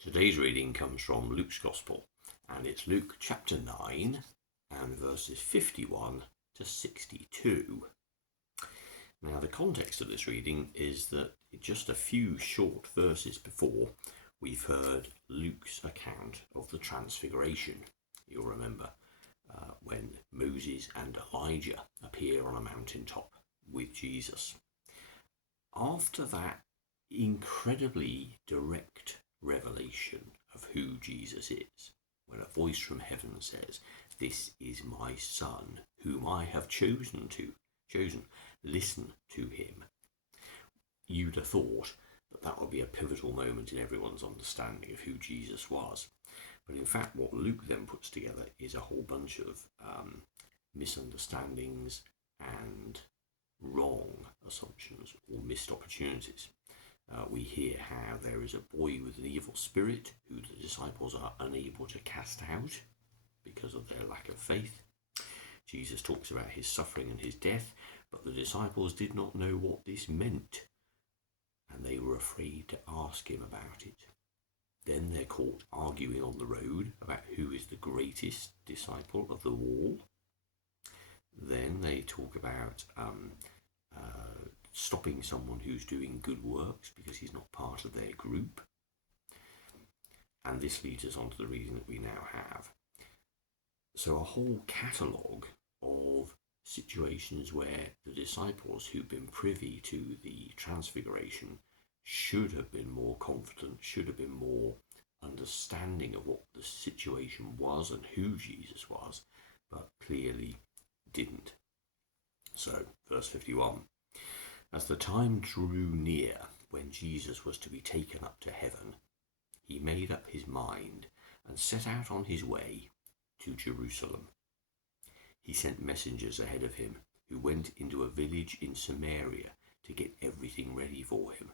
Today's reading comes from Luke's Gospel, and it's Luke chapter 9 and verses 51 to 62. Now, the context of this reading is that just a few short verses before, we've heard Luke's account of the Transfiguration. You'll remember when Moses and Elijah appear on a mountaintop with Jesus. After that incredibly direct revelation of who Jesus is, when a voice from heaven says, "This is my Son, whom I have chosen. Listen to him." You'd have thought that would be a pivotal moment in everyone's understanding of who Jesus was. But in fact, what Luke then puts together is a whole bunch of misunderstandings and wrong assumptions or missed opportunities. We hear how there is a boy with an evil spirit who the disciples are unable to cast out because of their lack of faith. Jesus talks about his suffering and his death, but the disciples did not know what this meant, and they were afraid to ask him about it. Then they're caught arguing on the road about who is the greatest disciple of them all. Then they talk about stopping someone who's doing good works because he's not part of their group. And this leads us on to the reading that we now have. So a whole catalogue of situations where the disciples who've been privy to the Transfiguration should have been more confident, should have been more understanding of what the situation was and who Jesus was, but clearly didn't. So, verse 51. As the time drew near when Jesus was to be taken up to heaven, he made up his mind and set out on his way to Jerusalem. He sent messengers ahead of him who went into a village in Samaria to get everything ready for him.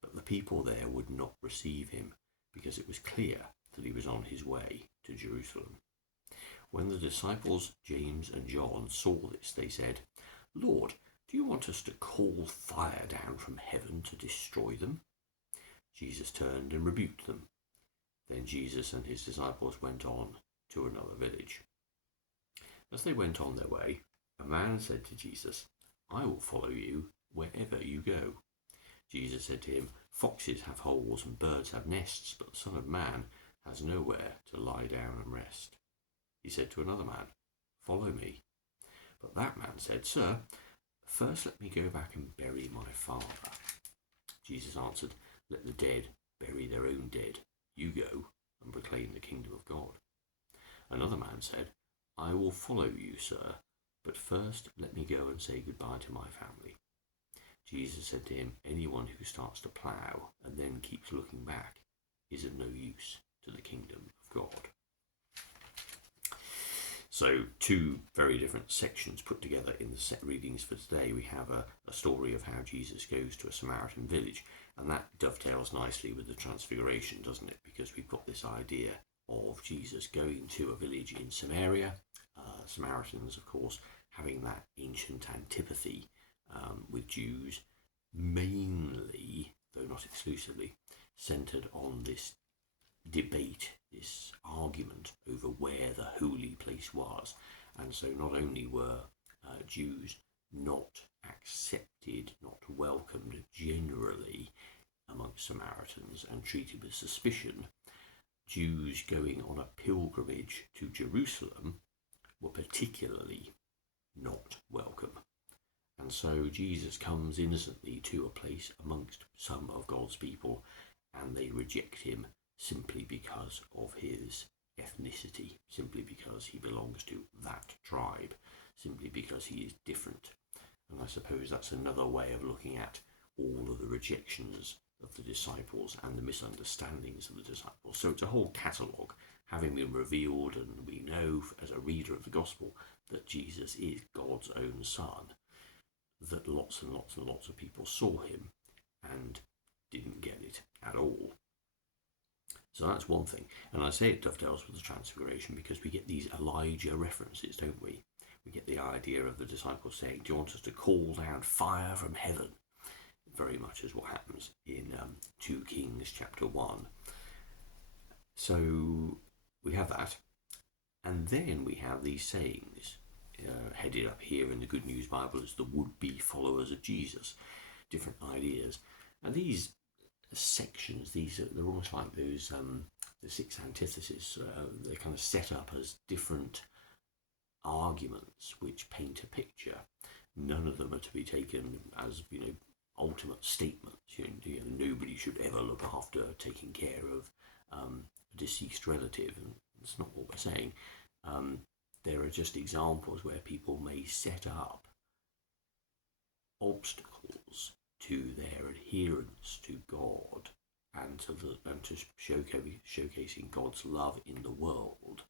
But the people there would not receive him because it was clear that he was on his way to Jerusalem. When the disciples James and John saw this, they said, "Lord, do you want us to call fire down from heaven to destroy them?" Jesus turned and rebuked them. Then Jesus and his disciples went on to another village. As they went on their way, a man said to Jesus, "I will follow you wherever you go." Jesus said to him, "Foxes have holes and birds have nests, but the Son of Man has nowhere to lie down and rest." He said to another man, "Follow me." But that man said, "Sir, first let me go back and bury my father." Jesus answered, "Let the dead bury their own dead. You go and proclaim the kingdom of God." Another man said, "I will follow you, sir, but first let me go and say goodbye to my family." Jesus said to him, "Anyone who starts to plough and then keeps looking back is of no use to the kingdom of God." So two very different sections put together in the set readings for today. We have a story of how Jesus goes to a Samaritan village, and that dovetails nicely with the Transfiguration, doesn't it? Because we've got this idea of Jesus going to a village in Samaria. Samaritans, of course, having that ancient antipathy with Jews, mainly, though not exclusively, centered on this debate, this argument over where the holy place was. And so not only were Jews not accepted, not welcomed generally amongst Samaritans and treated with suspicion, Jews going on a pilgrimage to Jerusalem were particularly not welcome. And so Jesus comes innocently to a place amongst some of God's people, and they reject him simply because of his ethnicity, simply because he belongs to that tribe, simply because he is different. And I suppose that's another way of looking at all of the rejections of the disciples and the misunderstandings of the disciples. So it's a whole catalogue having been revealed, and we know as a reader of the gospel that Jesus is God's own Son, that lots and lots and lots of people saw him and didn't get it at all. So that's one thing. And I say it dovetails with the Transfiguration because we get these Elijah references, don't we? We get the idea of the disciples saying, "Do you want us to call down fire from heaven?" Very much as what happens in 2 Kings chapter 1. So we have that. And then we have these sayings, headed up here in the Good News Bible as the would-be followers of Jesus, different ideas. And these sections, they're almost like those the six antitheses. They're kind of set up as different arguments which paint a picture. None of them are to be taken as ultimate statements. Nobody should ever look after taking care of a deceased relative, and that's not what we're saying. There are just examples where people may set up obstacles to their adherence to God and to showcasing God's love in the world,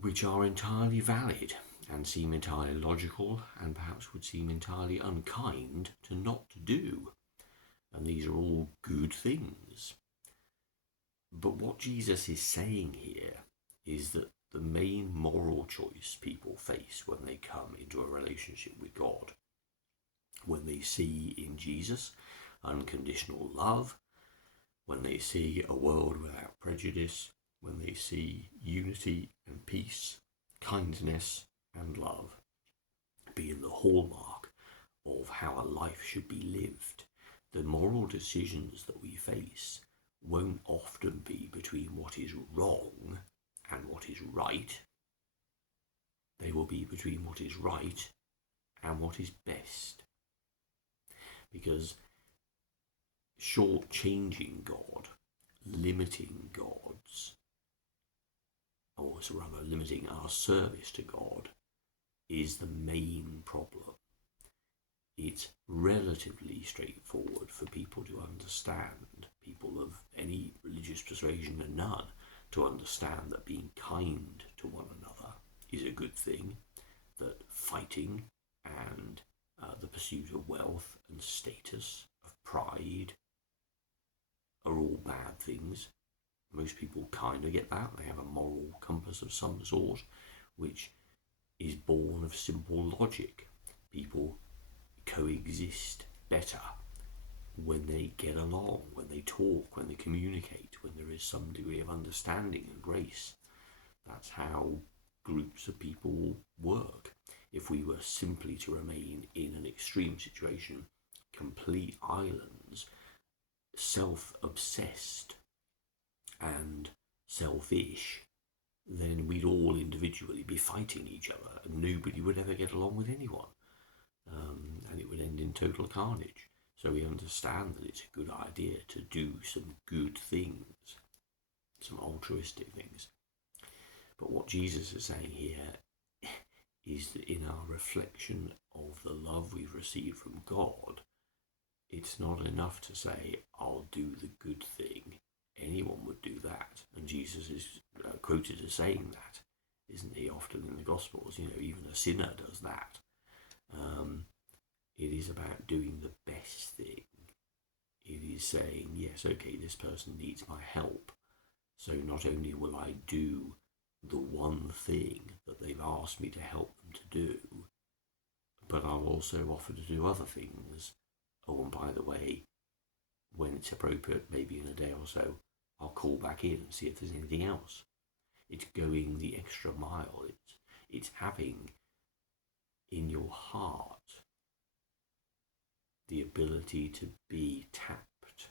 which are entirely valid and seem entirely logical and perhaps would seem entirely unkind to not do. And these are all good things. But what Jesus is saying here is that the main moral choice people face when they come into a relationship with God, when they see in Jesus unconditional love, when they see a world without prejudice, when they see unity and peace, kindness and love being the hallmark of how a life should be lived, the moral decisions that we face won't often be between what is wrong and what is right. They will be between what is right and what is best. Because shortchanging God, limiting God's, or rather limiting our service to God, is the main problem. It's relatively straightforward for people to understand, people of any religious persuasion and none, to understand that being kind to one another is a good thing, that fighting and the pursuit of wealth and status, of pride, are all bad things. Most people kind of get that. They have a moral compass of some sort, which is born of simple logic. People coexist better when they get along, when they talk, when they communicate, when there is some degree of understanding and grace. That's how groups of people work. If we were simply to remain in an extreme situation, complete islands, self-obsessed and selfish, then we'd all individually be fighting each other and nobody would ever get along with anyone. And it would end in total carnage. So we understand that it's a good idea to do some good things, some altruistic things. But what Jesus is saying here is that in our reflection of the love we've received from God, it's not enough to say, I'll do the good thing. Anyone would do that. And Jesus is quoted as saying that, isn't he, often in the Gospels? Even a sinner does that. It is about doing the best thing. It is saying, yes, okay, this person needs my help. So not only will I do the one thing that they've asked me to help them to do, but I'll also offer to do other things. Oh, and by the way, when it's appropriate, maybe in a day or so, I'll call back in and see if there's anything else. It's going the extra mile. It's having in your heart the ability to be tapped,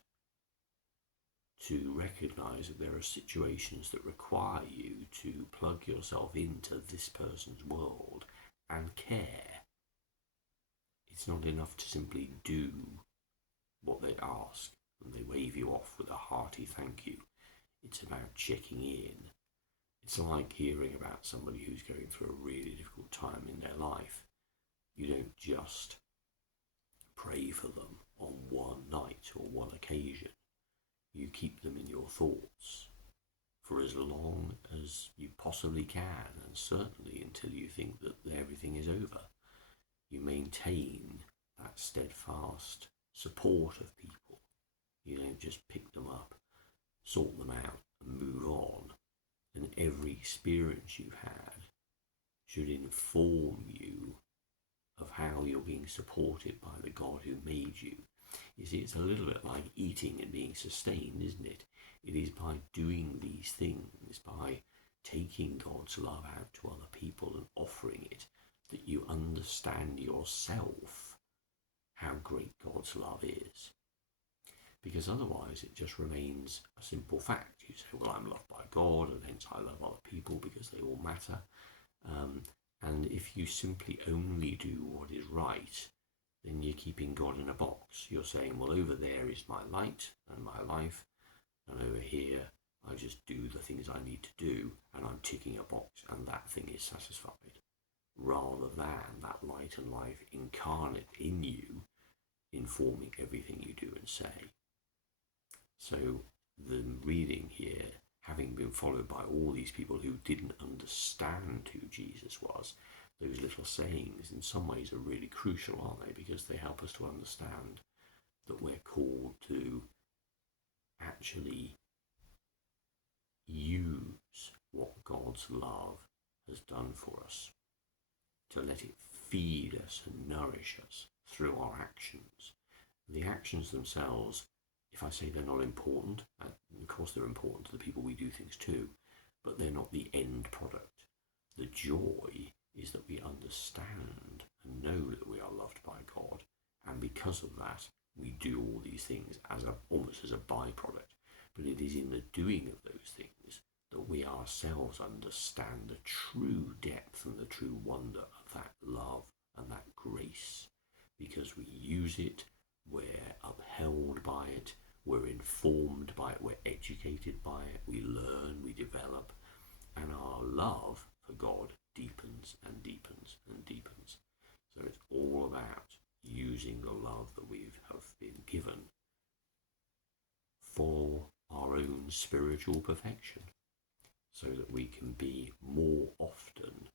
to recognize that there are situations that require you to plug yourself into this person's world and care. It's not enough to simply do what they ask and they wave you off with a hearty thank you. It's about checking in. It's like hearing about somebody who's going through a really difficult time in their life. You don't just pray for them on one night or one occasion. You keep them in your thoughts for as long as you possibly can, and certainly until you think that everything is over. You maintain that steadfast support of people. You don't just pick them up, sort them out, and move on. And every experience you've had should inform you of how you're being supported by the God who made you. You see, it's a little bit like eating and being sustained, isn't it? It is by doing these things, by taking God's love out to other people and offering it, that you understand yourself how great God's love is. Because otherwise it just remains a simple fact. You say, well, I'm loved by God, and hence I love other people because they all matter. And if you simply only do what is right, then you're keeping God in a box. You're saying, well, over there is my light and my life, and over here I just do the things I need to do, and I'm ticking a box, and that thing is satisfied. Rather than that light and life incarnate in you, informing everything you do and say. So the reading here, having been followed by all these people who didn't understand who Jesus was, those little sayings in some ways are really crucial, aren't they? Because they help us to understand that we're called to actually use what God's love has done for us, to let it feed us and nourish us through our actions. The actions themselves, if I say they're not important, of course they're important to the people we do things to, but they're not the end product. The joy is that we understand and know that we are loved by God, and because of that, we do all these things almost as a byproduct. But it is in the doing of those things that we ourselves understand the true depth and the true wonder of that love and that grace, because we use it, we're upheld by it, we're informed by it, we're educated by it, we learn, we develop, and our love for God deepens and deepens and deepens. So it's all about using the love that we have been given for our own spiritual perfection, so that we can be more often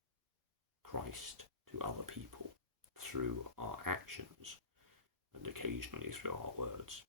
Christ to other people through our actions and occasionally through our words.